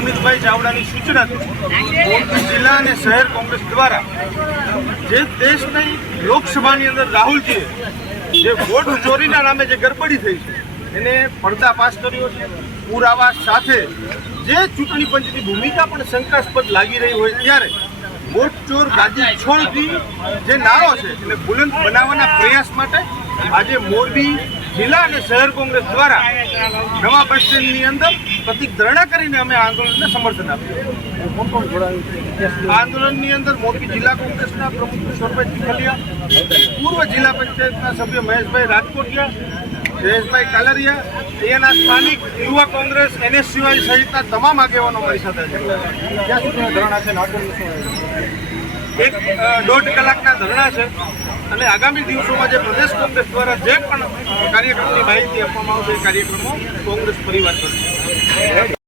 અમિતભાઈ ચાવડાની સૂચનાથી મોરબી જિલ્લા અને શહેર કોંગ્રેસ દ્વારા જે દેશની લોકસભાની અંદર રાહુલજીએ જે વોટ ચોરીના નામે જે ગરબડી થઈ છે, એને પડદા પાસ કર્યો છે. પુરાવા સાથે જે ચૂંટણી પંચની ભૂમિકા પણ શંકાસ્પદ લાગી રહી હોય ત્યારે વોટ ચોર ગાદી છોડથી જે નારો છે, એને બુલંદ બનાવવાના પ્રયાસ માટે આજે મોરબી જિલ્લા અને શહેર કોંગ્રેસ દ્વારા નવા બસ સ્ટેન્ડની અંદર પ્રતિક ધરણા કરીને અમે આંદોલનને સમર્થન આપ્યું. આંદોલનની અંદર મોરબી જિલ્લા કોંગ્રેસના પ્રમુખ કિશોરભાઈ ચીખલિયા પૂર્વ જિલ્લા પંચાયતના સભ્ય મહેશભાઈ રાજકોટિયા જયેશભાઈ કાલરિયા એના સ્થાનિક યુવા કોંગ્રેસ એનએસયુઆઈ સહિતના તમામ આગેવાનો મારી સાથે છે? એક દોઢ કલાકના ધરણા છે. અને આગામી દિવસોમાં જે પ્રદેશ કોંગ્રેસ દ્વારા જે પણ કાર્યક્રમની માહિતી આપવામાં આવશે એ કાર્યક્રમો કોંગ્રેસ પરિવાર કરશે